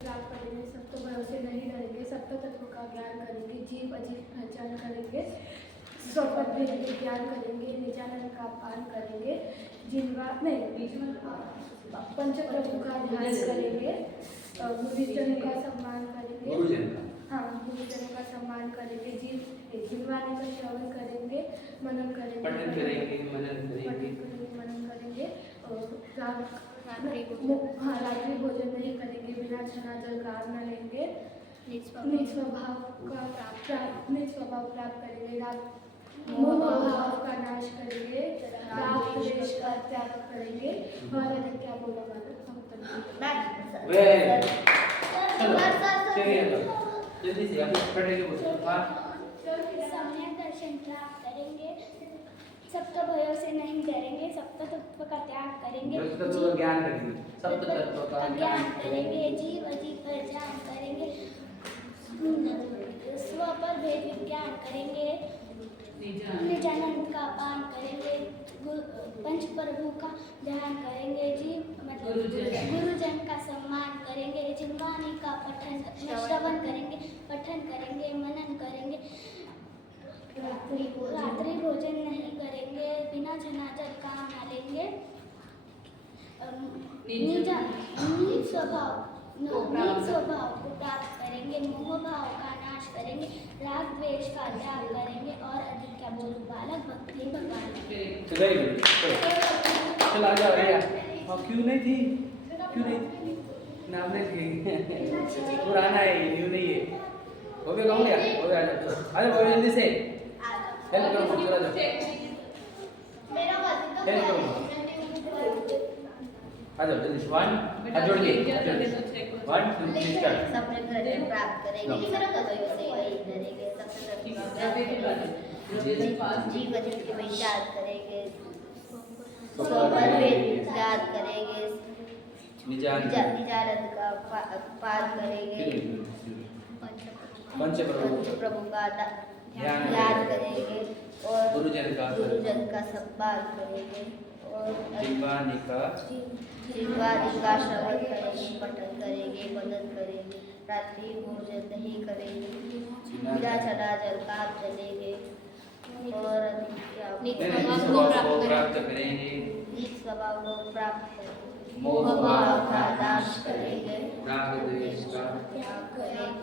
त्याग करेंगे, सत्य भरोसे नहीं रहेंगे, सत्य तत्व का ज्ञान करेंगे, जीव अजीव पहचान करेंगे, स्वपद ज्ञान करेंगे, निजानंद का पान करेंगे, जिनवा नहीं पंचप्रभु का ध्यान करेंगे, गुरुजन का सम्मान करेंगे, हाँ गुरुजन का सम्मान करेंगे, जिनवाणी का श्रवण करेंगे, मनन करेंगे, पठन करेंगे, मनन करेंगे, रात्रि भोजन नहीं करेंगे, बिना छना जल का न लेंगे, निज स्वभाव प्राप्त करेंगे, मोह भाव का नाश करेंगे, राग द्वेष का त्याग करेंगे। और अधिक क्या बोला जल्दी से आप पढ़ेंगे सम्यक दर्शन प्राप्त करेंगे, सप्त भयों से नहीं डरेंगे, सप्त तत्व का त्याग करेंगे, तत्व का ज्ञान करेंगे, सप्त तत्व का ज्ञान करेंगे, जीव अजीव पहचान करेंगे, स्व पर भेद विज्ञान करेंगे, निजानंद का पान करेंगे, पंच प्रभु का ध्यान करेंगे, गुरुजन का सम्मान करेंगे, जिनवाणी का श्रवण करेंगे, पठन करेंगे, मनन करेंगे, रात्रि भोजन नहीं करेंगे, बिना जनाजल काम न लेंगे, निज स्वभाव को प्राप्त करेंगे, मोह भाव का नाश करेंगे, राग द्वेष का त्याग करेंगे। और अधिक क्या बोलूं, बालक भक्ति भगवान। चल आ जाओ भैया। क्यों नहीं थी नाम नहीं थी पुराना है, न्यू नहीं है। हो गया गाँव लिया हो गया। आ जाओ जल्दी से हेल्प करो, चला जाओ हेल्प करो, आ जाओ जल्दी से। 1 हाथ जोड़ के 1 2 3 स्टार्ट। सपने घर प्राप्त करेंगे, सत्य भयों से नहीं डरेंगे, सत्य जीव अजीव की पहचान करेंगे, स्वपद भेद याद करेंगे, निजानंद का पान करेंगे, पंच प्रभु का ध्यान करेंगे, और गुरुजन का सम्मान करेंगे, और जिनवाणी का श्रवण करेंगे, पठन करेंगे, मनन करेंगे, रात्रि भोजन नहीं करेंगे, बिना छना जल का चलेंगे, और प्राप्त करेंगे, निज स्वभाव को प्राप्त करेंगे, मोह भाव का नाश करेंगे, राग द्वेष का त्याग करेंगे।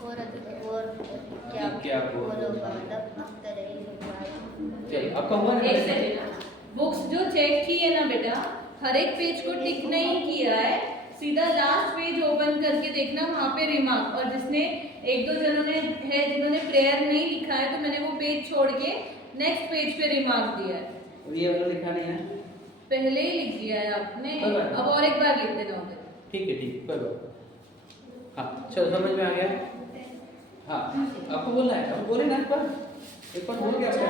और क्या बोलो बालक भक्त रहे भगवान। चल आपका हुआ ना? एक सेकंड, बुक्स जो चेक की है ना बेटा, हर एक पेज को टिक नहीं किया है, सीधा लास्ट पेज ओपन करके देखना, वहाँ पे रिमार्क। और जिसने एक दो जनों ने है जिन्होंने प्रेयर नहीं लिखा है, तो मैंने वो पेज छोड़ के नेक्स्ट पेज पे रिमार्क दिया है। और ये वाला लिखा नहीं है, पहले ही लिख दिया है आपने, अब और एक बार लिख देना होगा। ठीक है कोई बात। हाँ चलो समझ में आ गया। हाँ आपको बोलना है, अब बोले ना एक बार बोल के आपको।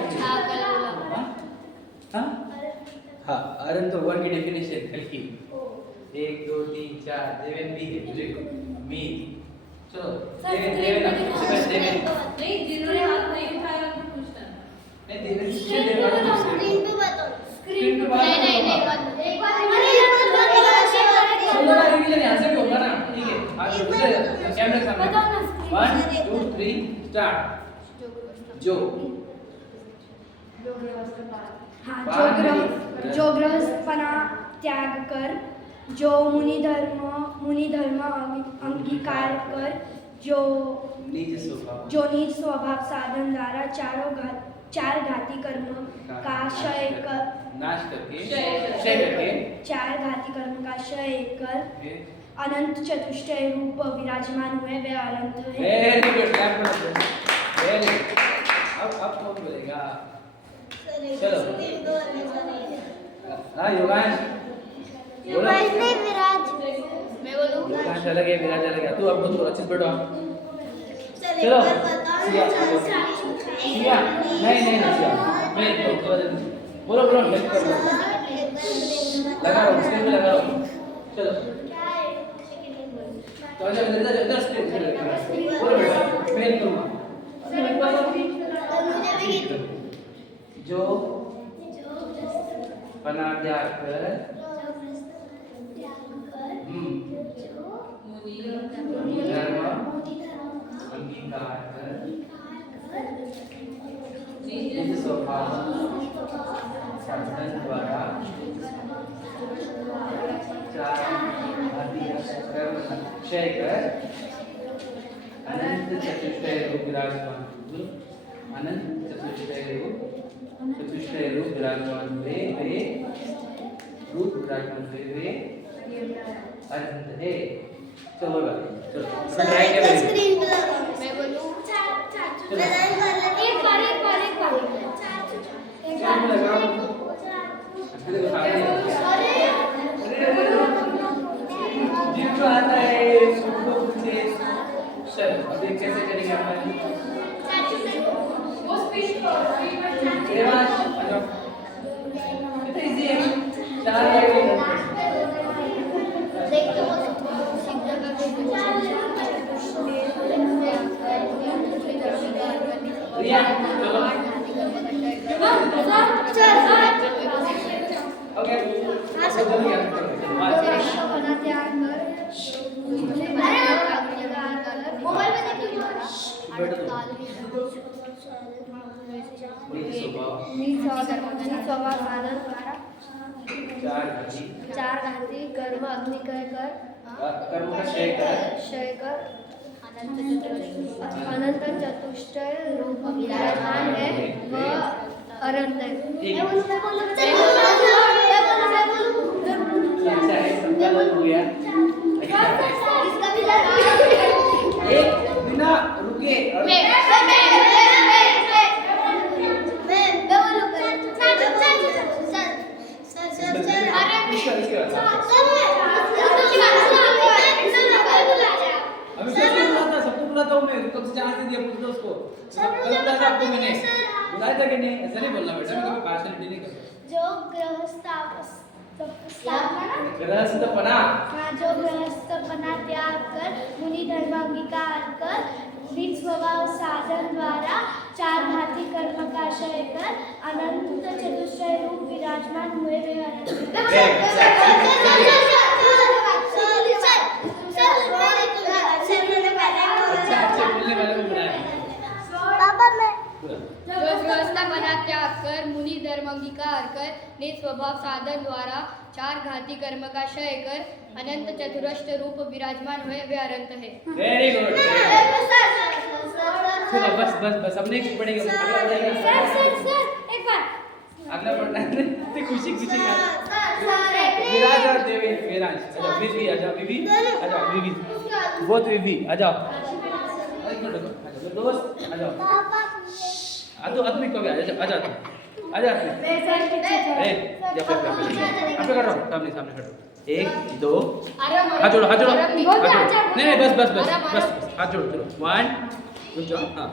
हाँ अरन तो 1 की डेफिनेशन कल की 1 2 3 4 देवेन बी लिखो मी। चलो देवेन नहीं, जिन्होंने हाथ नहीं उठाया उनको पूछना है। नहीं देवेन से देवेन स्क्रीन पे बताओ, स्क्रीन पे नहीं एक बार रिवीजन यहाँ से भी होगा ना, ठीक है। आज कैमरे सामने 1 2 3 स्टार्ट। जो जो गृहस्थपना त्याग कर, जो मुनि धर्म अंगीकार कर, जो निज स्वभाव साधन द्वारा चार घाती कर्म का क्षय कर, चार घाती कर्म का क्षय कर अनंत चतुष्टय रूप विराजमान हुए, वे अनंत है। वेरी गुड, क्लैप करो। वेरी अब कौन बोलेगा? चलो हाँ योगांश बोलो। विराज मैं बोलूं, योगांश अलग है, विराज अलग है। तू अब बोल, अच्छे से बैठो आप। चलो सिया नहीं सिया मैं बोलो हेल्प करो, लगाओ स्क्रीन पे लगाओ। चलो तो इधर स्क्रीन पे बोलो बेटा, मैं हेल्प करूंगा। जो पना त्याग कर अंगीकार कर निज स्वभाव साधन द्वारा चार घाती कर्म क्षय कर अनंत चतुष्टय रूप विराजमान अनंत चतुष्टय रूप विराजमान हुए वे रूप विराजमान हुए वे अनंत है। चलो चलो ट्राई करें। मैं बोलूं चलो एक बार चार में लगाओ। अरे तो सारे जिनको आता है उसको पूछे। चल अब देख कैसे करेंगे अपन। वो स्पीच करो देवांश आ जाओ। कितना इजी है। चार लगे। देखो रिया चलो ओके जल्दी आ मोबाइल में देखिए स्वभाव साधन द्वारा चार घाती कर्म अग्नि कर कर्म का क्षय कर अनंत चतुष्टय रूप विराजमान है वह अनंत है। ठीक है हो गया एक बिना रुके सबको बुलाता हूँ मैं कब से चांस दिया पूछ लो उसको बुलाया था आपको मैंने बुलाया था कि नहीं ऐसा नहीं बोलना बेटा मैं कभी पार्शलिटी नहीं करता जो गृहस्थपना जो गृहस्थपना त्याग कर मुनि धर्म अंगीकार कर निज स्वभाव साधन द्वारा चार भांति कर्म का क्षय कर अनंत चतुष्टय रूप विराजमान हुए वे अच्छा बोलने वाले को बुलाया जो गृहस्थपना त्याग कर मुनि धर्म अंगीकार कर निज स्वभाव साधन द्वारा चार घाती कर्म का क्षय कर अनंत चतुरष्ट रूप विराजमान हुए वे अनंत है। वेरी गुड चलो बस बस बस अब नेक्स्ट पढ़ेंगे एक बार अगला पढ़ना है ते खुशी खुशी का विराज और देवी विराज अच्छा विधि आ जाओ विधि आ जाओ विधि बहुत विधि आ जाओ एक मिनट रुको आ जाओ दोस्त आ जाओ आदमी को भी आ जाओ आ जाओ ए जब पे कर रहा हूं सामने सामने खड़ो एक दो हाथ जोड़ो नहीं बस बस बस बस हाथ जोड़ो चलो 1 गुड जॉब हां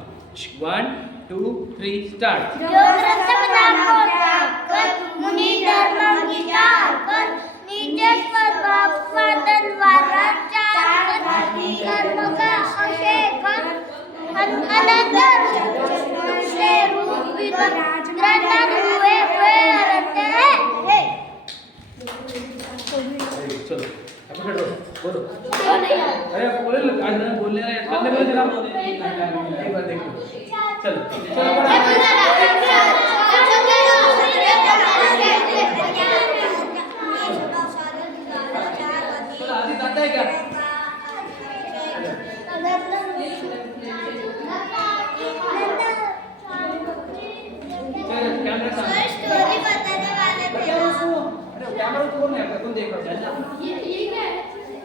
1 2 3 स्टार्ट जो गृहस्थपना त्याग कर मुनि धर्म अंगीकार कर निज स्वभाव साधन द्वारा चार भांति कर्म का क्षय कर अनंत चतुष्टय रूप विराजमान हुए वे अनंत है। चलो अब खड़ो बोलो अरे बोले आज ना बोलने रहे करने बोले जरा एक बार देखो चलो चलो आदि आता है क्या चलो कैमरा सामने स्टोरी बताने वाले थे अरे कैमरा तो कौन है आपका तुम देख रहे हो ये क्या है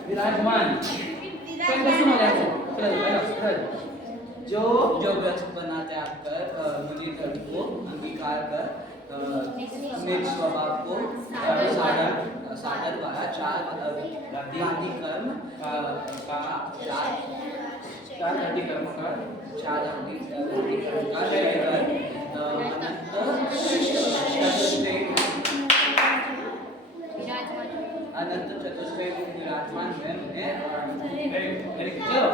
विराजमान चलो सुनो चलो जो गृहस्थपना त्याग कर मुनि धर्म को अंगीकार कर निज स्वभाव को साधन द्वारा चार घाती कर्म का चार घाटी कर्म का चार घाती कर्म का क्षय कर अनंत चतुष्टय विराजमान हुए चलो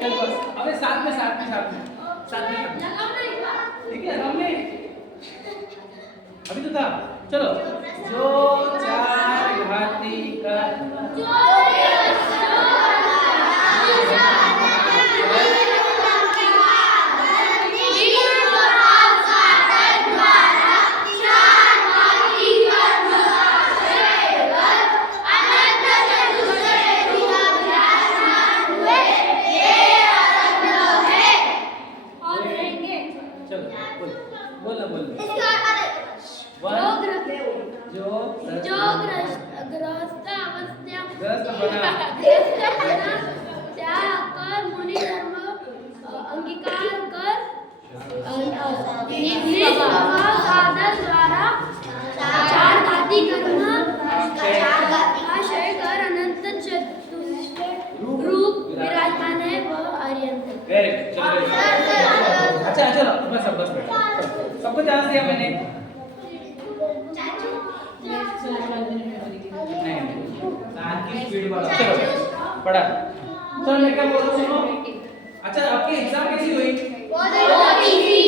चल बस अबे साथ में ठीक है हमने अभी तो था चलो जो चार घाती का ग्रस्त बना त्याग कर मुनि धर्म अंगीकार कर निष्प्रभा साधन द्वारा चार घाती कर्म आशय कर अनंत चतुष्ट रूप विराजमान है वह अर्यंत। वेरी गुड, चलो अच्छा चलो बस बैठो सबको चांस दिया मैंने नहीं की स्पीड बढ़ा। चलो पढ़ा चलो मैं क्या बोल रहा हूँ सुनो। अच्छा आपकी एग्जाम कैसी हुई? बहुत इजी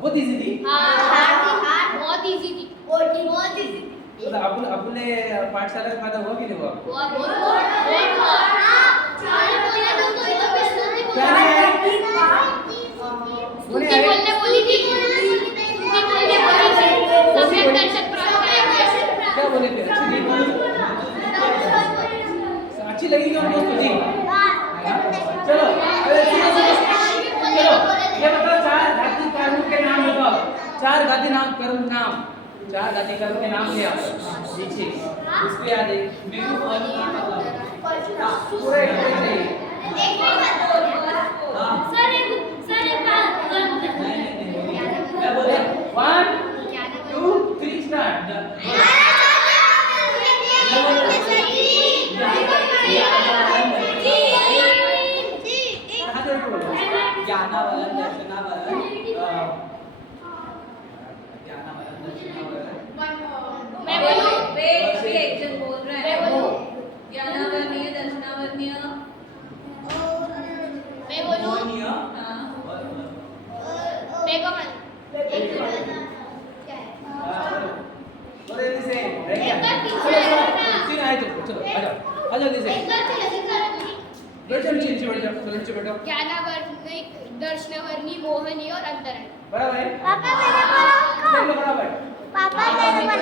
बहुत इजी थी। बहुत इजी थी तो आपने पाठशाला का फायदा हुआ कि नहीं हुआ? क्या नहीं आया? बोले क्या बोले थे? अच्छी लगी क्या उनको स्तुति? चलो चलो ये बताओ चार घाती कर्म के नाम बताओ। चार घाती कर्म के नाम ले आप पीछे उसको याद है पूरे चाहिए। मैं बोले 1 2 3 स्टार्ट। ज्ञानावरण दर्शनावरण मैं बोलूं वेट एक जन बोल रहा है ज्ञानावरणीय दर्शनावरणीय मैं बोलूं हाँ बोले दिसे तीन आए तो चलो आ जाओ दिसे बैठो नीचे बैठो ज्ञानावरणी दर्शनावरणी मोहनी और अंतरण। बराबर है पापा मैंने बराबर पापा मैंने बोला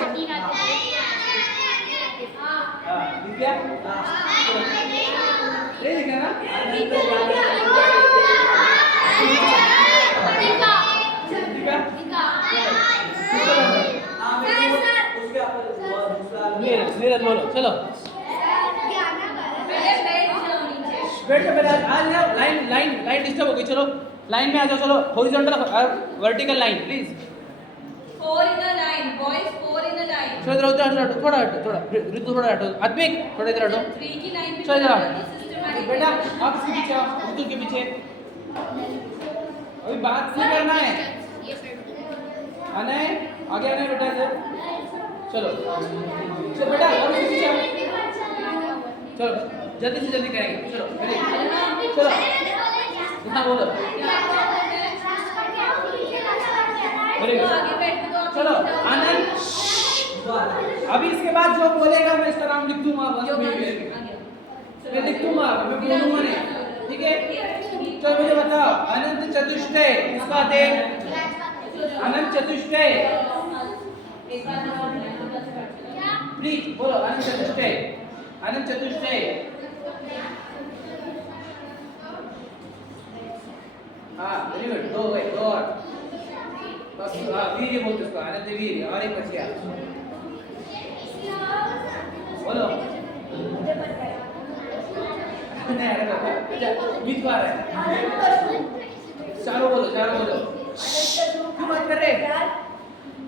हां दिव्या ये लिखा ना दिव्या नीरज बोलो चलो बैठो पहले आज लाइन डिस्टर्ब हो गई। चलो लाइन में आ जाओ। चलो हॉरिजॉन्टल और vertical line please. 4 in a line boys 4 in a line चलो इधर हटो थोड़ा ऋतु थोड़ा हटो आत्मिक थोड़ा इधर हटो 3 की लाइन पे चलो इधर आओ। सिस्टमैटिक बेटा आप इसके पीछे आओ ऋतु के पीछे अभी बात नहीं करना है आने आगे आने बेटा इधर चलो बेटा और इसके पीछे आओ। चलो जल्दी से जल्दी करेंगे चलो चलो कितना बोलो आगे बैठ दो चलो आनंद अभी इसके बाद जो बोलेगा मैं इसका नाम लिख दूंगा मैं लिख दूंगा मैं बोलूंगा नहीं ठीक है। चलो मुझे बताओ अनंत चतुष्टय किसका थे? अनंत चतुष्टय प्लीज बोलो अनंत चतुष्टय हाँ वेरी गुड दो और बस वीर्य बोलते उसको अनंत वीर्य और एक बचिया बोलो नहीं अरे गीत गा रहे हैं चारों बोलो क्यों बात कर रहे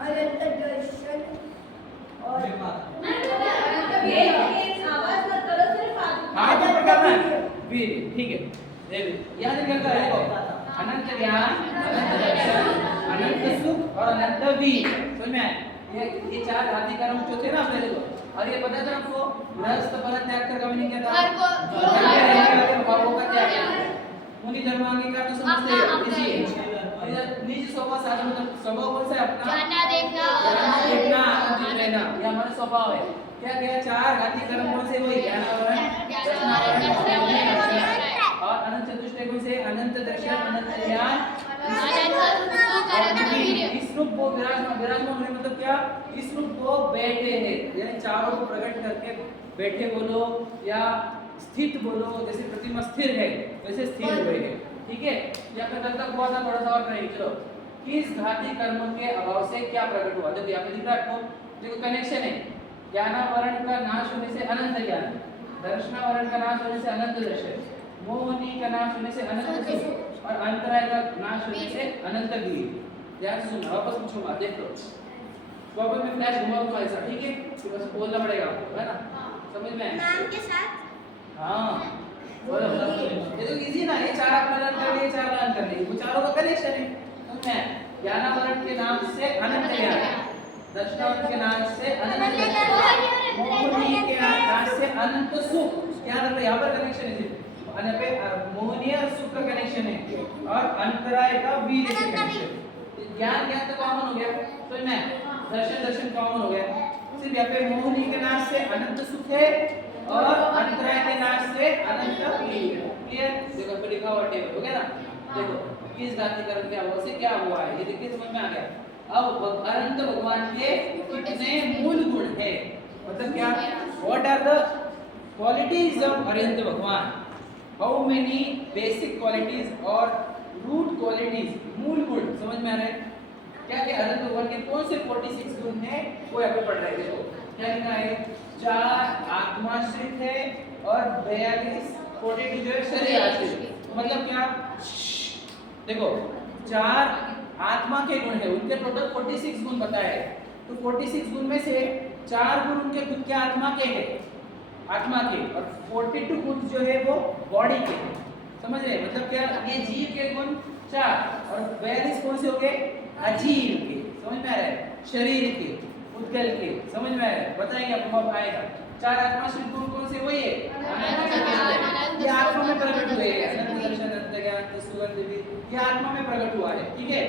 अनंत दर्शन और आवाज मत करो सिर्फ हाँ क्या करना है वीर ठीक है याद करता है अनंत ज्ञान अनंत दर्शन अनंत सुख और अनंत वीर समझ में आया? ये चार घाती कर्म जो थे ना अपने को और ये पता था आपको गृहस्थ पर त्याग कर कभी नहीं किया था भावों का त्याग मुनि धर्मांगी का तो समझते हैं इसी निज स्वभाव साधन मतलब स्वभाव कौन सा है अपना जाना देखना देखना आनंदित रहना ये हमारा स्वभाव है। क्या क्या चार घाती कर्म कौन से वही ज्ञानावरण और अनंत चतुष्टय कौन से अनंत दर्शन अनंत ज्ञान इस रूप को विराजमान होने मतलब क्या इस रूप को बैठे हैं यानी चारों को प्रकट करके बैठे बोलो या स्थित बोलो जैसे प्रतिमा स्थिर है वैसे स्थिर हुए हैं ठीक है। ये अपने तक हुआ था थोड़ा सा और नहीं चलो किस घाती कर्म के अभाव से क्या प्रकट हुआ? देखो यहाँ पे दिख रहा है आपको देखो कनेक्शन है ज्ञानावरण का नाश होने से अनंत ज्ञान, दर्शनावरण का नाश होने से अनंत दर्शन, मोहनी का नाश होने से अनंत सुख और अंतराय का नाश होने से अनंत ज्ञान। ध्यान से सुनना, वापस पूछूंगा, देख लो। तो अब मैं फ्लैश घुमाऊंगा ऐसा, ठीक है? फिर बस बोलना पड़ेगा आपको, है ना? समझ में आया? नाम के साथ हाँ बोलो। ये तो इजी ना, ये चार आप लर्न कर लिए, चार लर्न कर लिए, वो चारों का कनेक्शन है। समझ में आया? ज्ञानावरण के नाम से अनंत ज्ञान, दर्शनावरण के नाम से अनंत दर्शन, मोहनी के नाम से अनंत सुख। याद रखो यहाँ पर कनेक्शन है सिर्फ, यहाँ पे मोहनी और सुख का कनेक्शन है, और अंतराय का वीर से कनेक्शन। ज्ञान ज्ञान तो कॉमन हो गया, समझ में आया? दर्शन दर्शन कॉमन हो गया, सिर्फ यहाँ पे मोहनी के नाश से अनंत सुख है और अंतराय के नाश से अनंत वीर। क्लियर? देखो पे लिखा हुआ टेबल हो गया ना? देखो किस धातु कर्म क्या हुआ से क्या हुआ है, ये देखिए समझ में आ गया। अब अनंत भगवान के कितने मूल गुण है, मतलब क्या, what are the qualities of Anant भगवान, हाउ मेनी बेसिक क्वालिटीज और रूट क्वालिटीज, मूल गुण समझ में आ रहे हैं? क्या क्या अनंत भगवान के कौन से 46 गुण हैं वो यहाँ पे पढ़ रहे थे। देखो क्या लिखा है, 4 आत्माश्रित है और 42 जो है शरीर आश्रित। मतलब क्या, देखो 4 आत्मा के गुण है, उनके टोटल 46 गुण बताए। तो 46 गुण में से 4 गुण उनके खुद के आत्मा के हैं, आत्मा के, और 42 गुण जो है वो बॉडी के। समझ रहे? मतलब क्या, ये जीव के गुण 4 और 42 कौन से हो गए, अजीव के। समझ में आ रहा है? शरीर के, उद्गल के। समझ में आ रहा है? बताएंगे आपको अब आएगा। 4 आत्माश्रित गुण कौन से, वही है ये आत्मा में प्रकट हुए, अनंत दर्शन, अनंत ज्ञान, सुगंध भी ये आत्मा में प्रकट हुआ है, ठीक है?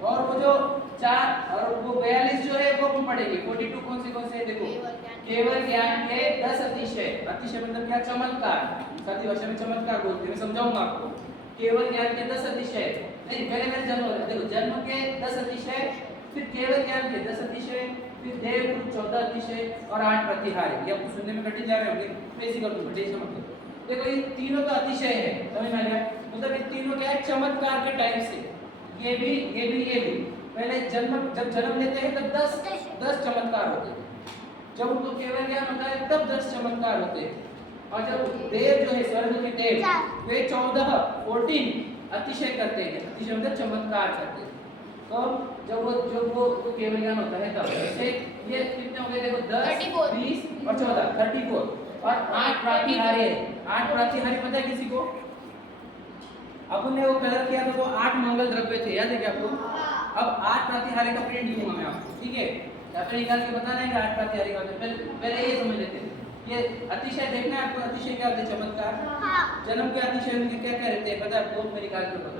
और वो जो 4 और वो 42 जो है वो हम पढ़ेंगे। 42 कौन से देखो, केवल ज्ञान के 10 अतिशय। अतिशय मतलब क्या, चमत्कार, सादी भाषा में चमत्कार बोलते हैं, मैं समझाऊंगा आपको। केवल ज्ञान के 10 अतिशय नहीं, पहले मेरे जन्म, देखो जन्म के 10 अतिशय, फिर केवल ज्ञान के 10 अतिशय, फिर देव 14 अतिशय और 8 प्रतिहार। ये आपको सुनने में कठिन जा रहे होंगे, मैं इसी कर दूंगा, टेंशन मत लो। देखो ये तीनों का अतिशय है, समझ में आ गया? मतलब ये तीनों क्या है, चमत्कार के टाइप से। ये भी पहले जब जन्म लेते हैं तब 10 चमत्कार होते हैं, जब उनको केवल ज्ञान होता है तब 10 चमत्कार होते हैं, और जब देव जो है स्वर्ग के देव वे 14 अतिशय करते हैं। अतिशय मतलब चमत्कार करते हैं। तो जब वो केवल ज्ञान होता है तब जैसे ये कितने हो गए, देखो 10 20 और 14 34 और 8 प्रातिहार्य है। 8 प्रातिहार्य पता है किसी को? अपन ने वो कलर किया था, वो 8 मंगल द्रव्य थे, याद है क्या आपको? अब 8 प्रातिहार्य का प्रिंट दूंगा मैं आपको, ठीक है? या फिर निकाल के बताना है कि 8 प्रातिहार्य का, पहले ये समझ लेते हैं। ये अतिशय देखना है आपको, अतिशय क्या होते हैं, चमत्कार। जन्म के अतिशय उनके क्या क्या रहते हैं पता है आपको? मैं निकाल के बताऊंगा।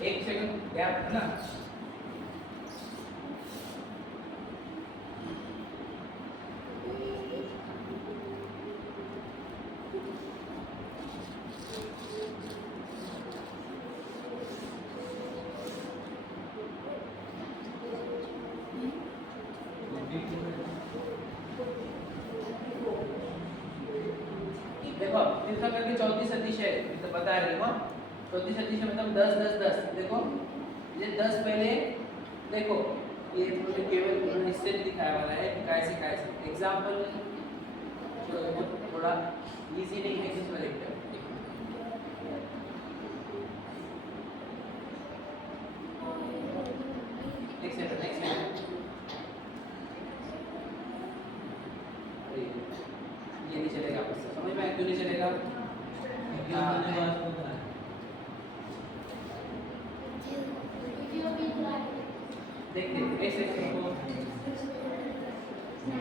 एक सेकंड गैप है ना, देखो तीसरा करके 34 अतिशय तो बता रहे हो। 34 अतिशय मतलब 10 10 10। देखो ये 10 पहले देखो, ये केवल इससे दिखाया वाला है, कैसे एग्जांपल थोड़ा इजी नहीं है, किसमें देखते हैं। नेक्स्ट ये नहीं चलेगा, समझ में क्यों नहीं चलेगा? देखते ऐसे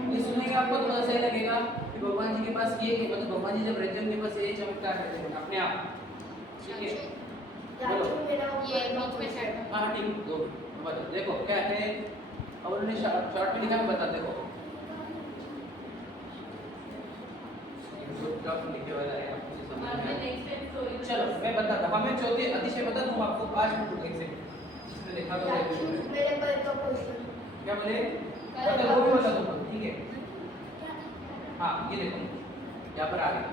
ये सुनेंगे आपको थोड़ा सही लगेगा कि भगवान जी के पास ये मतलब भगवान जी जब रहते हैं उनके पास ये चमत्कार करते हैं अपने आप, ठीक है? हाँ ठीक, दो बता देखो क्या है। अब उन्होंने शॉर्ट में लिखा, मैं बता देखो लिखे वाला है आपको। चलो मैं बताता, हमें चौथे अतिशय बता दूं आपको, 5 मिनट एक सेकंड इसमें लिखा तो क्या बोले बता, वो भी बता दूंगा, ठीक है? हाँ ये देखो यहाँ पर आ गया,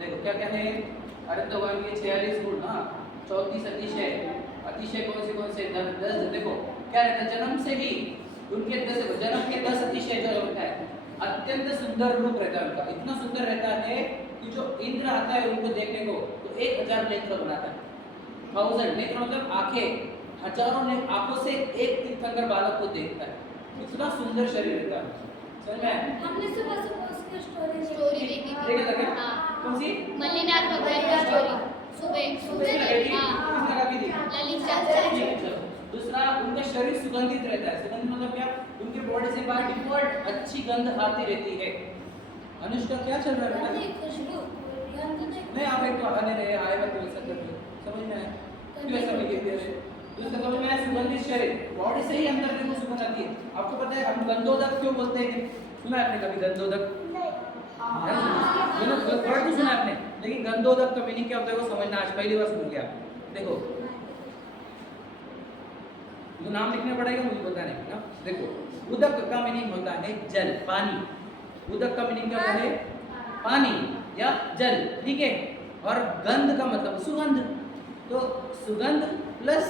देखो क्या क्या है। अरे तो भगवान के 46 गुण, हाँ 34 अतिशय, अतिशय कौन से 10 देखो क्या रहता है जन्म से ही उनके 10 जन्म के 10 अतिशय जो होता है अत्यंत सुंदर रूप रहता है उनका, इतना सुंदर रहता है कि जो इंद्र आता है उनको देखने को तो 1000 नेत्र बनाता है। 1000 नेत्र मतलब आंखें, हजारों ने आंखों से एक तीर्थंकर बालक को देखता है, इतना सुंदर शरीर रहता है। समझ में आया? हमने सुबह सुबह उसकी स्टोरी देखी थी। देखा था क्या? हाँ। कौन सी? मल्लीनाथ भगवान की स्टोरी सुबह सुबह देखी? हाँ किस जगह की थी? ललित चाचा ठीक है, चलो। दूसरा उनका शरीर सुगंधित रहता है। सुगंध मतलब क्या? उनके बॉडी से बाय डिफॉल्ट अच्छी गंध आती रहती है। अनुष्का क्या चल रहा है बेटा? खुशबू नहीं आप एक तो आने रहे आए वक्त वैसा कर रहे हो, समझ में आया? क्यों ऐसा बिहेवियर है? दूसरा समझ में आया? सुगंधित शरीर, बॉडी से ही अंदर देखो सुगंध आती है। आपको पता है हम गंधोदक क्यों बोलते हैं? सुना है आपने कभी गंधोदक? वर्ड तो सुना है आपने, लेकिन गंधोदक का मीनिंग क्या होता है वो समझना आज पहली बार सुन गया। देखो तो नाम लिखना पड़ेगा मुझे बताने का। देखो उदक का मीनिंग होता है जल, पानी। उदक का मीनिंग क्या होता है? पानी या जल, ठीक है। और गंध का मतलब सुगंध, तो सुगंध प्लस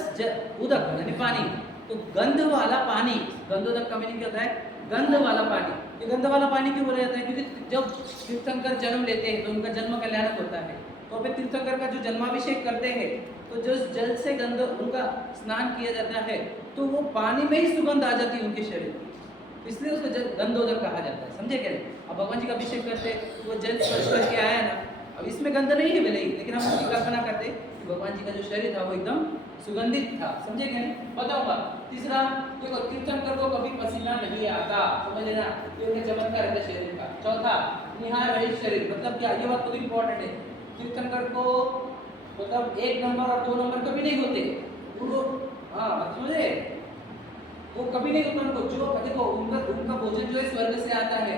उदक यानी पानी, तो गंध वाला पानी। गंधोदक का मीनिंग क्या होता है? गंध वाला पानी। ये गंध वाला पानी क्यों बोला जाता है? क्योंकि जब तीर्थंकर जन्म लेते हैं तो उनका जन्म कल्याणक होता है, तो फिर तीर्थंकर का जो जन्माभिषेक करते हैं तो जो जल से गंध उनका स्नान किया जाता है तो वो पानी में ही सुगंध आ जाती है उनके शरीर की, इसलिए उसको गंधोदक कहा जाता है। समझे क्या? अब भगवान जी का अभिषेक करते तो वो जल स्पर्श करके आया ना, अब इसमें गंध नहीं है भले ही, लेकिन हम उसकी कल्पना करते कि भगवान जी का जो शरीर था वो एकदम सुगंधित था। समझे क्या? बताऊंगा। तीसरा देखो तीर्थंकर को कभी पसीना नहीं आता, समझ लेना, ये उनका चमत्कार है शरीर का। चौथा निहार रहित शरीर, मतलब क्या? ये बात बहुत इंपॉर्टेंट है। तीर्थंकर को मतलब 1 नंबर और 2 नंबर कभी नहीं होते वो, हाँ समझे, वो कभी नहीं होता उनको। जो देखो उनका भोजन जो है स्वर्ग से आता है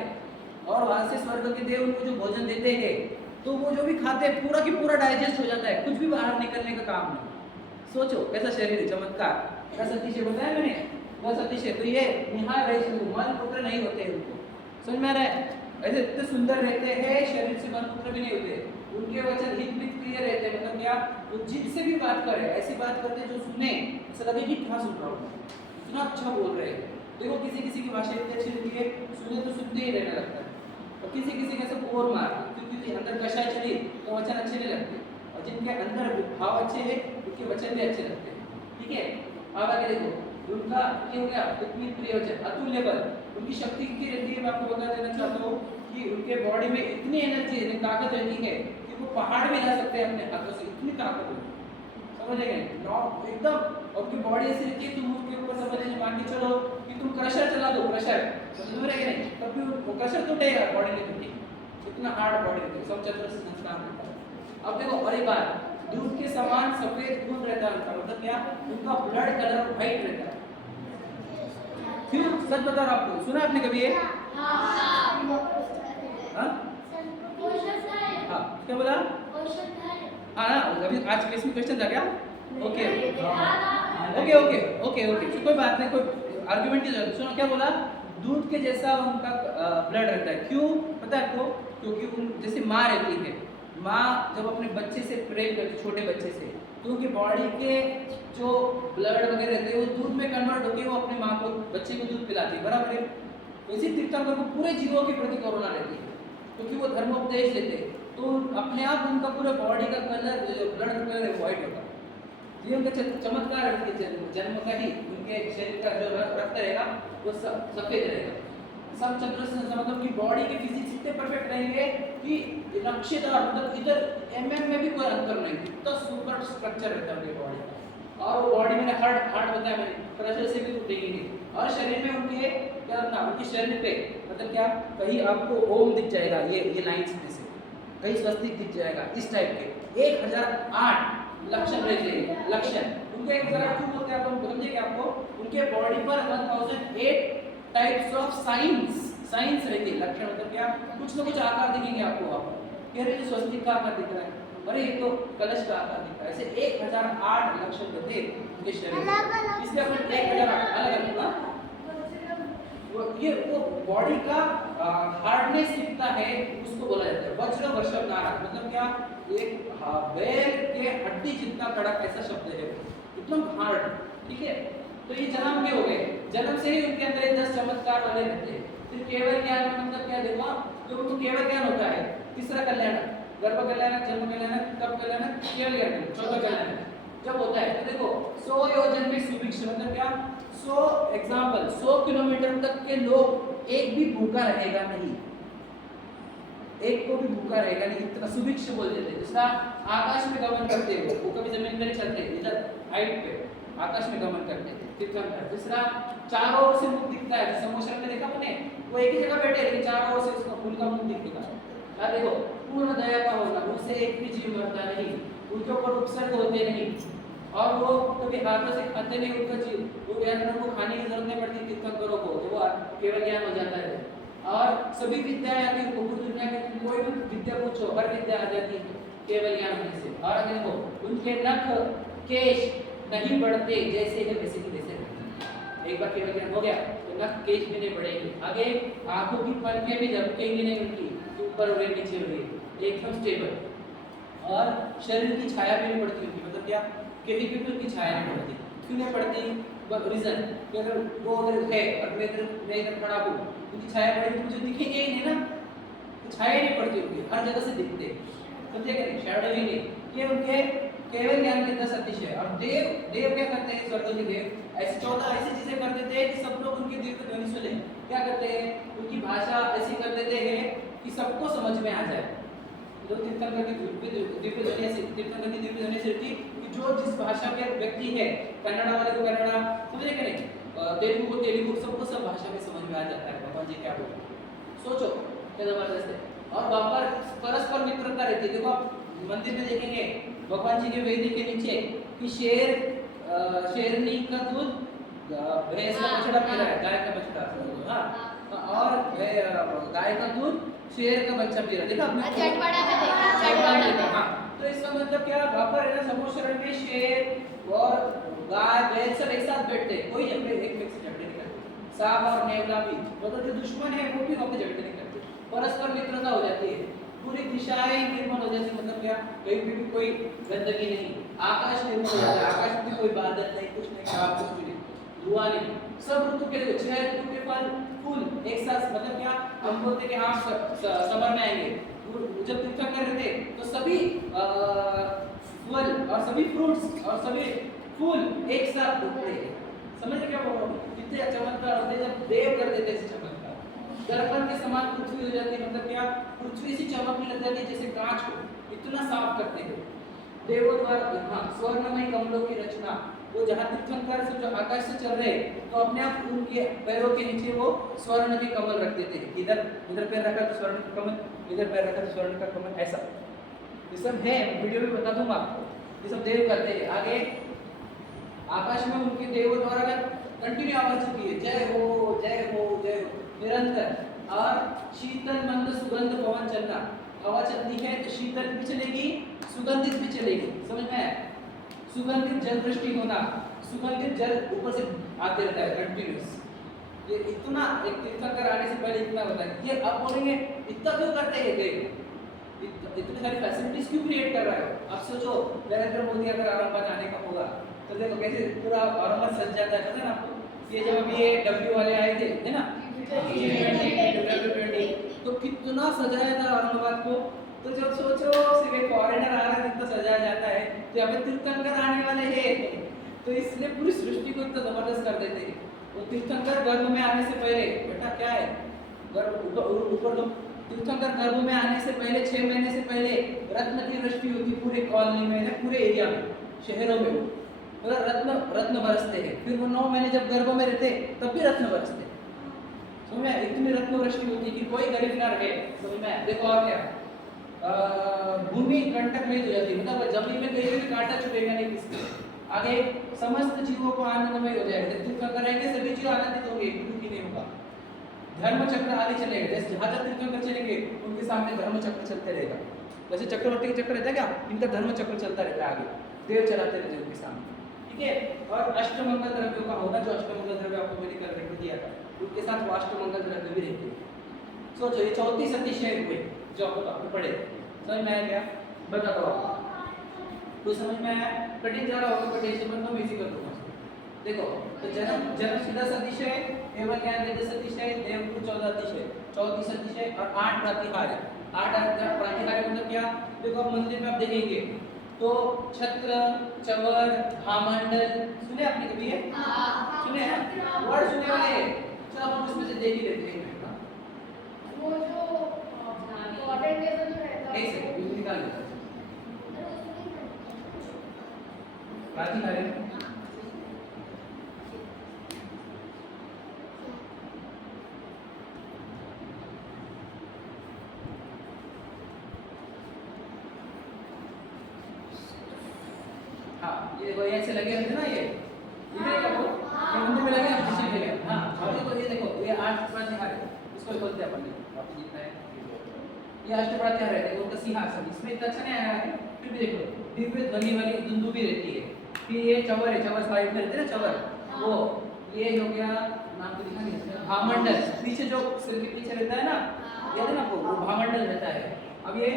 और वहां से स्वर्ग के देव उनको जो भोजन देते हैं तो वो जो भी खाते हैं पूरा की पूरा डाइजेस्ट हो जाता है, कुछ भी बाहर निकलने का काम नहीं। सोचो कैसा शरीर है, चमत्कार। क्या अतिशय बताया मैंने? बस अतिशय। तो ये निहार रहित मन पुत्र नहीं होते उनको, समझ में आ रहा है? ऐसे इतने सुंदर रहते हैं, शरीर से मन पुत्र भी नहीं होते, उनके वचन हित मित प्रिय रहते हैं। मतलब क्या? वो जिनसे भी बात करे ऐसी बात करते हैं जो सुने ऐसा लगे कि क्या सुन रहा हूँ, इतना अच्छा बोल रहे हैं। देखो किसी की भाषा इतनी अच्छी रहती है, सुने तो सुनते ही रहने लगता है, और किसी के से बोर मार, क्योंकि अंदर कषाय चली तो वचन अच्छे नहीं लगते, और जिनके अंदर भाव अच्छे हैं उनके वचन भी अच्छे लगते हैं, ठीक है। अब आगे देखो उनका ये हो गया इतनी प्रिय वचन, अतुल्य बल। उनकी शक्ति कितनी रहती है मैं आपको बता देना चाहता हूँ कि उनके बॉडी में इतनी एनर्जी है, ताकत रहती है कि वो पहाड़ भी हिला सकते हैं अपने हाथों से, इतनी ताकत है, समझ गए? एकदम। और उनकी बॉडी ऐसी रहती है तुम उसके ऊपर समझ लीजिए, मान के चलो कि तुम क्रशर चला दो, क्रशर समझ रहे नहीं, तब भी वो क्रशर टूटेगा, बॉडी नहीं टूटेगी, इतना हार्ड बॉडी रहती है, सब चतुर से संस्कार होता है। अब देखो और एक बात, दूध के समान सफेद खून रहता है उनका, मतलब क्या? उनका ब्लड कलर व्हाइट रहता है। क्यों? सच बता रहा आपको, सुना आपने कभी ये? हाँ क्या बोला? हाँ ना, अभी आज किसमें क्वेश्चन था क्या? ओके कोई बात नहीं, कोई आर्गुमेंट की जरूरत। सुनो क्या बोला? दूध के जैसा उनका ब्लड रहता है। क्यों पता है आपको? क्योंकि उन जैसे माँ रहती है, माँ जब अपने बच्चे से प्रेम करती, छोटे बच्चे से, तो उनकी बॉडी के जो ब्लड वगैरह रहते हैं वो दूध में कन्वर्ट होकर वो अपनी माँ को, बच्चे को दूध पिलाती है, बराबर है? वैसे तीर्थंकर को पूरे जीवों के प्रति करुणा रहती है, क्योंकि वो धर्मोपदेश देते हैं, तो अपने आप उनका पूरा बॉडी का कलर, ब्लड का कलर व्हाइट होगा। ये उनका चमत्कार है, जन्म का ही उनके शरीर का जो रक्त रहेगा वो सफेद रहेगा। सब चंद्र से मतलब कि बॉडी के फिजिक्स इतने परफेक्ट रहेंगे कि नक्शेदार, मतलब इधर एमएम में भी कोई अंतर नहीं, इतना सुपर स्ट्रक्चर रहता है उनकी बॉडी का। और वो बॉडी में हार्ट बताया मैंने, क्रशर से भी टूटेगी नहीं। और शरीर में उनके क्या ना, उनके शरीर पे मतलब क्या, कहीं आपको ओम दिख जाएगा, ये लाइन्स में से कहीं स्वस्तिक दिख जाएगा, इस टाइप के 1008 लक्षण रहते हैं। लक्षण उनके 1008 क्यों बोलते हैं आप समझे क्या? आपको उनके बॉडी पर 1008 टाइप्स ऑफ साइंस रहती है। लक्षण मतलब क्या? कुछ ना कुछ आकार दिखेंगे आपको, आप कह रहे हैं स्वस्तिक का आकार दिख रहा है, अरे ये तो कलश का आकार दिख रहा है, ऐसे 1008 लक्षण रहते हैं उनके शरीर में, इसलिए अपन 1008 अलग ये वो बॉडी का हार्डनेस कितना है उसको बोला जाता है वज्र वर्षभ नारायण। मतलब क्या? एक बैल के हड्डी जितना कड़क ऐसा शब्द है, एकदम हार्ड, ठीक है। तो ये जन्म के हो गए, जन्म से ही उनके अंदर ये 10 चमत्कार वाले रहते हैं। फिर केवल ज्ञान का मतलब क्या देखो, जो उनको केवल ज्ञान होता है, तीसरा कल्याण, गर्भ कल्याण, जन्म कल्याण, तप कल्याण, केवल ज्ञान, चौथा कल्याण जब होता है। तो देखो 100 योजन में सुभिक्ष मतलब क्या, 100 एग्जांपल 100 किलोमीटर तक के लोग एक भी भूखा रहेगा नहीं, एक को भी भूखा रहेगा नहीं, इतना सुभिक्ष बोल देते हैं। दूसरा आकाश में गमन करते हो, वो कभी जमीन पर नहीं चलते, इधर हाइट पे आकाश में गमन करते थे तीर्थंकर। दूसरा चारों ओर से मुख दिखता है, जैसे मोशन में देखा आपने, वो एक ही जगह बैठे लेकिन चारों ओर से उसका फूल का मुख दिखेगा। क्या देखो, पूर्ण दया का होगा, उनसे एक भी जीव मरता नहीं, उनके ऊपर उपसर्ग होते नहीं, और वो कभी हाथों से खाते नहीं, उनका जीव वो व्याकरण को खाने की जरूरत नहीं पड़ती तीर्थंकरों को, तो वो केवल ज्ञान हो जाता है। और सभी विद्याएं आती है, पूरी दुनिया की कोई भी विद्या पूछो, हर विद्या आ जाती है केवल ज्ञान होने से। और अगर देखो उनके नख केश नहीं बढ़ते, जैसे है वैसे की वैसे रहते। एक बार केवल ज्ञान हो गया तो नख केश भी नहीं बढ़ेंगे। आगे आंखों की पलकें भी झपकेंगी नहीं उनकी, ऊपर हो रही नीचे हो रही, एकदम स्टेबल। और शरीर की छाया भी नहीं पड़ती उनकी, मतलब क्या, किसी भी उनकी छाया नहीं पड़ती। क्यों नहीं पड़ती? रीजन कि अगर वो उधर है और मैं इधर खड़ा हूँ, उनकी छाया पड़ेगी मुझे दिखेंगे ही नहीं ना, तो छाया नहीं पड़ती उनकी, हर जगह से दिखते, समझे क्या नहीं, शैडो ही नहीं। ये उनके केवल ज्ञान के 10 अतिशय है। और देव क्या करते हैं, स्वर्ग के देव ऐसी 14 ऐसी चीजें कर देते हैं कि सब लोग उनके दिव्य ध्वनि सुने। क्या करते हैं, उनकी भाषा ऐसी कर देते हैं कि सबको समझ में आ जाए। जो तीर्थंकर की दिव्य ध्वनि ऐसी, तीर्थंकर की दिव्य ध्वनि ऐसी होती कि जो जिस भाषा के व्यक्ति है, कन्नड़ा वाले को कन्नड़ा, समझे क्या नहीं, तेलुगु को तेलुगु, सबको सब भाषा में समझ में आ जाता है भगवान जी क्या बोल। सोचो क्या जबरदस्त है। और वहाँ पर परस्पर मित्रता रहती है। देखो आप मंदिर में देखेंगे भगवान जी के वेदी के नीचे कि शेरनी का दूध भैंस का बछड़ा पी रहा है, गाय का बछड़ा, हाँ, और गाय का दूध शेर का बच्चा पी रहा है, देखा आपने? चटवाड़ा में देखा, चटवाड़ा में। हाँ, तो इसका मतलब क्या, वहाँ पर है ना समोशरण में शेर और गाय भैंस सब एक साथ बैठते हैं, कोई एक से झगड़े नहीं करते। सांप और नेवला भी, मतलब जो दुश्मन है वो भी वहाँ पे झगड़े नहीं करते, परस्पर मित्रता हो जाती है, पूरी दिशाएं निर्मल हो जाती है। मतलब क्या, कहीं भी कोई गंदगी नहीं, आकाश निर्मल हो जाता है, आकाश में कोई बादल नहीं, कुछ नहीं, खराब कुछ भी नहीं, धुआं नहीं। सब ऋतु के 6 ऋतु के फल फूल एक साथ, मतलब क्या, हम बोलते कि हाँ समर में आएंगे, जब तीर्थंकर रहते तो सभी फल और सभी फ्रूट्स और सभी फूल एक साथ उगते हैं। समझ क्या बोल रहा हूँ, कितने चमत्कार होते हैं जब देव कर देते ऐसे चमत्कार। दर्पण के समान पृथ्वी हो जाती है, मतलब क्या, पृथ्वी सी चमकने लग जाती है जैसे कांच को, इतना साफ करते हैं देवों द्वारा। हाँ, स्वर्णमय कमलों की रचना, वो जहाँ तीर्थंकर से जो आकाश से चल रहे तो अपने आप उनके पैरों के नीचे वो स्वर्ण के कमल रख देते हैं। इधर पैर रखा तो स्वर्ण का कमल, इधर पैर रखा तो स्वर्ण का कमल, ऐसा। ये सब है, वीडियो में बता दूंगा आपको, ये सब देव करते हैं। आगे आकाश में उनके देवों द्वारा कंटिन्यू आवाज चलती है, जय हो जय हो जय हो, निरंतर। और शीतल मंद सुगंध पवन चलना, हवा चलती है तो शीतल भी चलेगी, सुगंधित भी चलेगी, समझ में आया? सुगंधित जल वृष्टि होना, सुगंधित जल ऊपर से आते रहता है कंटिन्यूस। ये इतना, एक तीर्थंकर आने से पहले इतना होता है। ये आप बोलेंगे इतना क्यों करते हैं देव, इतनी सारी फैसिलिटीज क्यों क्रिएट कर रहा है? आप सोचो नरेंद्र मोदी अगर औरंगाबाद आने का होगा तो देखो कैसे पूरा औरंगाबाद सज जाता है, पता है ना आपको? ये जब अभी ये डब्ल्यू वाले आए थे, है ना, G20 तो कितना सजाया था औरंगाबाद को। तो जब सोचो सिर्फ एक फॉरेनर आ रहा है कितना सजाया जाता है, तो यहाँ पे तीर्थंकर आने वाले हैं तो इसलिए पूरी सृष्टि को इतना जबरदस्त कर देते हैं। वो तीर्थंकर गर्भ में आने से पहले, बेटा क्या है, गर्भ ऊपर लो, तीर्थंकर गर्भ में आने से पहले 6 महीने से पहले रत्न की वृष्टि होती पूरे कॉलोनी में, पूरे एरिया में, शहरों में, मतलब रत्न बरसते हैं। फिर वो 9 महीने जब गर्भ में रहते तब भी रत्न बरसते, समझ में? इतनी रत्न वृष्टि होती है कि कोई गरीब ना रहे, समझ में? देखो और क्या, भूमि कंटक नहीं हो जाती, मतलब जमीन में कहीं भी कांटा चुभेगा नहीं किसके। आगे समस्त जीवों को आनंदमय हो जाएगा, तीर्थंकर रहेंगे सभी जीव आनंदित होंगे, दुखी नहीं होगा। धर्म चक्र आगे चलेगा, जैसे जहाँ जहाँ तीर्थंकर चलेंगे उनके सामने धर्म चक्र चलते रहेगा। जैसे चक्रवर्ती का चक्र रहता है क्या, इनका धर्म चक्र चलता रहता है, आगे देव चलाते रहते उनके सामने, ठीक है। और अष्टमंगल द्रव्यों का होना, जो अष्टमंगल द्रव्य आपको मैंने कल रेफर किया था, उनके साथ वो अष्टमंगल द्रव्य भी रहते हैं। सोचो ये 34 अतिशय हुए जो आपको पढ़े, समझ में आया क्या? बता दो आप। कुछ समझ में आया? कठिन जा रहा होगा, कठिन से मैं इजी कर दूंगा। देखो तो जन्म सीधा सदिश है, एवं क्या देते सदिश है, देवपुर 14 अतिशय, 34 अतिशय और 8 प्रातिहार्य। 8 प्रातिहार्य मतलब क्या? देखो आप मंदिर में आप देखेंगे तो छत्र, चवर, भामंडल सुने आपने कभी ये? सुने हैं? वर्ड सुने वाले हैं? चलो हम उसमें से देख ही लेते हैं। वो जो कॉटन टेबल जो रहता है ऐसे निकाल लेते हैं। प्रातिहार्य हाँ, ये देखो ऐसे लगे रहते ना ये इधर क्या वो ये मंदिर में लगे हैं किसी के लिए। हाँ अब देखो ये देखो ये 8 प्रातिहार्य इसको खोलते हैं अपन वापस जितना है ये 8 प्रातिहार्य है। देखो उनका सिंहासन इसमें इतना अच्छा नहीं आया है, फिर भी देखो दिव्य ध्वनि वाली दुंदुभी रहती है। फिर ये चवर है, चवर साइड में रहते हैं ना चवर, वो ये हो गया नाम तो लिखा नहीं है, भामंडल पीछे जो सिर के पीछे रहता है ना, याद है ना आपको, वो भामंडल रहता है। अब ये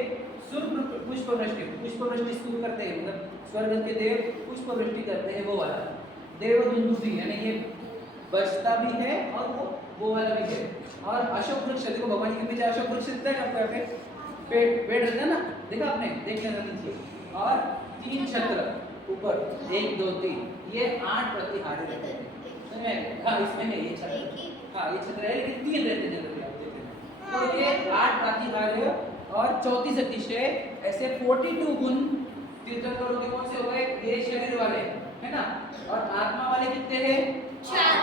पुष्पवृष्टि स्तूप करते हैं, मतलब स्वर्ग के देव पुष्पवृष्टि करते हैं, वो वाला देव दुंदुभी यानी ये बचता भी है और वो वाला भी है। और अशोक वृक्ष देखो भगवान जी के पीछे अशोक वृक्ष दिखता है आपको, यहाँ पे पेड़ रहता है ना, देखा आपने, देख लेना नीचे। और 3 छत्र ऊपर 1 2 3 ये 8 प्रतिहार्य रहते हैं। हाँ इसमें है ये छत्र, हाँ ये छत्र है लेकिन 3 रहते हैं जनरली आप देखते हैं। तो ये 8 प्रतिहार्य और 34 अतिशय ऐसे 42 गुण तीर्थंकरों के कौन से हो गए? ये शरीर वाले है ना, और आत्मा वाले कितने हैं? 4।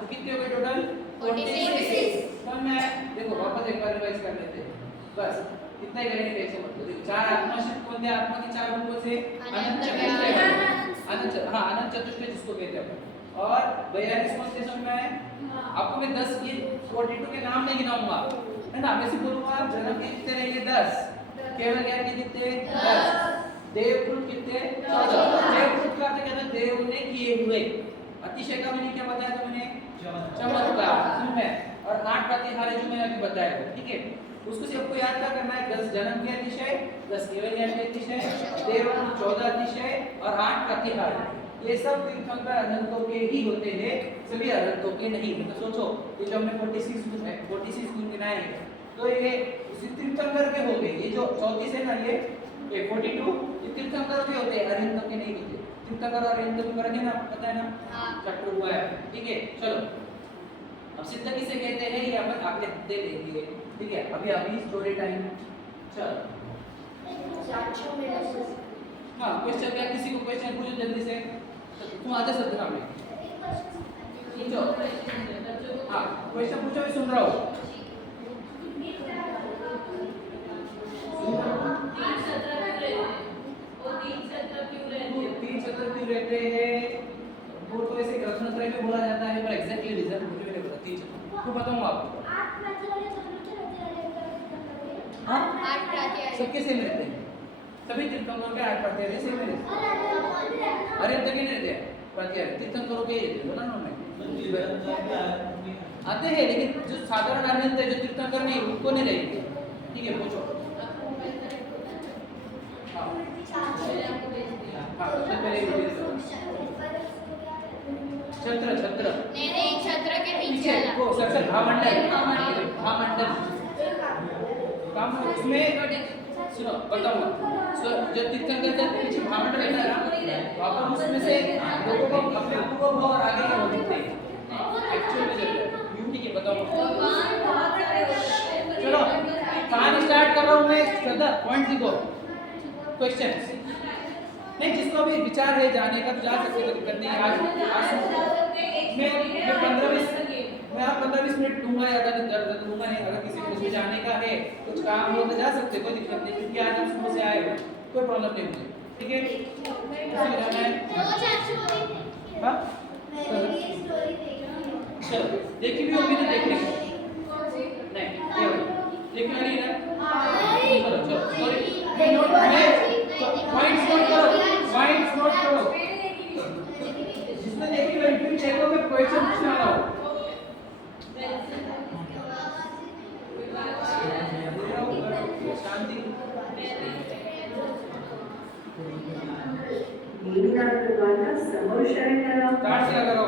तो कितने हो गए टोटल? 46। समझ में आया? देखो वापस एक बार रिवाइज कर लेते हैं, बस इतना ही करेंगे। देखो मतलब 4 आत्मा शब्द कौन है? आत्मा के 4 गुण कौन से? अनंत चतुष्टय, हाँ अनंत चतुष्टय जिसको कहते हैं अपन। और 42 कौन से समझ में आए? आपको मैं 10 ये 42 के नाम नहीं गिनाऊंगा है ना, वैसे बोलूंगा जन्म के कितने रहेंगे? 10। केवल ज्ञान के कितने? 10। देवपुरुष कितने? 14। देवपुरुष का अर्थ क्या था? देव ने किए हुए। अतिशय का मैंने क्या बताया था? मैंने चमत्कार, समझ में। और 8 प्रतिहार्य जो मैंने अभी बताया था, ठीक है, उसको सिर्फ आपको याद क्या करना है? 10 जन्म के अतिशय, 10 केवल ज्ञान के अतिशय, देवपुरुष 14 अतिशय और 8 प्रतिहार्य। ये सब तीर्थंकर अनंतों के ही होते हैं, सभी अनंतों के नहीं। तो सोचो ये जो हमने 46 गुण गिनाए हैं, तो ये तीर्थंकर के हो गए। ये जो 34 है ना, ये 42 ये तीर्थंकर के होते हैं, अनंतों के नहीं होते। तीर्थंकर और अनंतों में फर्क है ना, पता है ना, चैप्टर हुआ है, ठीक है। चलो अब सिद्ध किसे कहते हैं ये अपन अगले हफ्ते देंगे, ठीक है। अभी स्टोरी टाइम। चलो हाँ क्वेश्चन, क्या किसी को क्वेश्चन पूछो जल्दी से, तुम आते सब दिखा में पूछो। हाँ क्वेश्चन पूछो, मैं सुन रहा हूँ। 3 छत्र क्यों रहते हैं? वो तो ऐसे रत्नत्रय में बोला जाता है, पर एग्जैक्टली रीजन मुझे नहीं पता। 3 छत्र तो बताऊंगा आपको। सबके सेम रहते हैं, सभी तीर्थंकरों के 8 प्रातिहार्य सेम रहते हैं। अरे तक ही नहीं रहते हैं प्रातिहार्य, तीर्थंकरों के ही रहते हैं, बोला ना मैं आते हैं, लेकिन जो साधारण अनंत है, जो तीर्थंकर नहीं, उनको नहीं रहेंगे, ठीक है। पूछो। छत्र नहीं छत्र के पीछे वो सर्कल भामंडल इसमें सुनो बताऊंगा। जो तीर्थंकर के पीछे भामंडल रहता है ना, अपन उसमें से लोगों को अपने पूर्व और आगे के होते थे एक्चुअल में जरूर यूं, ठीक है, बताऊंगा। चलो कहानी स्टार्ट कर रहा हूं मैं, श्रद्धा पॉइंट लिखो। क्वेश्चंस नहीं, जिसको भी विचार है जाने का तो जा सकते, कोई दिक्कत नहीं। आज मैं 15-20 मिनट दूंगा या ज़्यादा दूंगा नहीं। अगर किसी को जाने का है, कुछ काम हो तो जा सकते, कोई दिक्कत नहीं, क्योंकि आज हम सुबह से आए हो, कोई प्रॉब्लम नहीं मुझे, ठीक है। हाँ चलो देखी भी होगी तो देख लेंगे, नहीं देखी नहीं ना, चलो सॉरी पॉइंट्स नोट करो। जिसने देखी वही फिर देखो मैं क्वेश्चन पूछने वाला हूं। शांति पाठ से करो